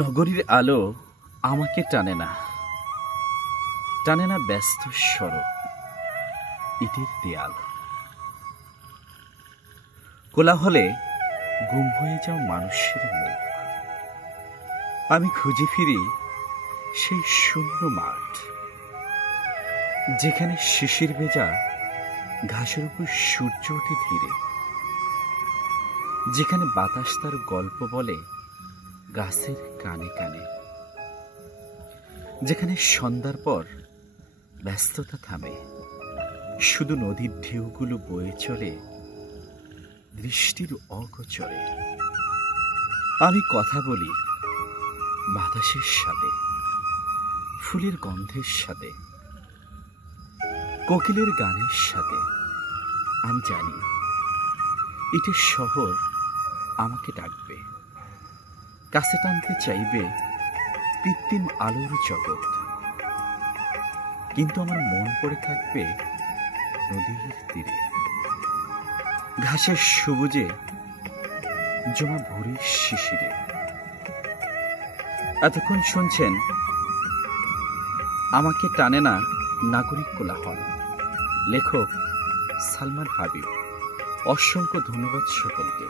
নগরীর আলো আমাকে টানে না, টানে না ব্যস্ত সড়ক, ইটের দেয়াল। কোলাহলে গুম হয়ে যাও মানুষের মুখ। আমি খুঁজে ফিরি সেই শূন্য মাঠ, যেখানে শিশির ভেজা ঘাসের উপর সূর্য ওঠে ধীরে, যেখানে বাতাস তার গল্প বলে গাছের কানে কানে, যেখানে সন্ধ্যার পর ব্যস্ততা থামে, শুধু নদীর ঢেউগুলো বয়ে চলে দৃষ্টির অগোচরে। আমি কথা বলি বাতাসের সাথে, ফুলের গন্ধের সাথে, কোকিলের গানের সাথে। আমি জানি ইটের শহর আমাকে ডাকবে, কাছে টানতে চাইবে কৃত্রিম আলোর জগৎ, কিন্তু আমার মন পড়ে থাকবে নদীর তীরে, ঘাসের সবুজে জমা ভোরের শিশিরে। এতক্ষণ শুনছেন আমাকে টানে না নাগরিক কোলাহল, লেখক সালমান হাবিব। অসংখ্য ধন্যবাদ সকলকে।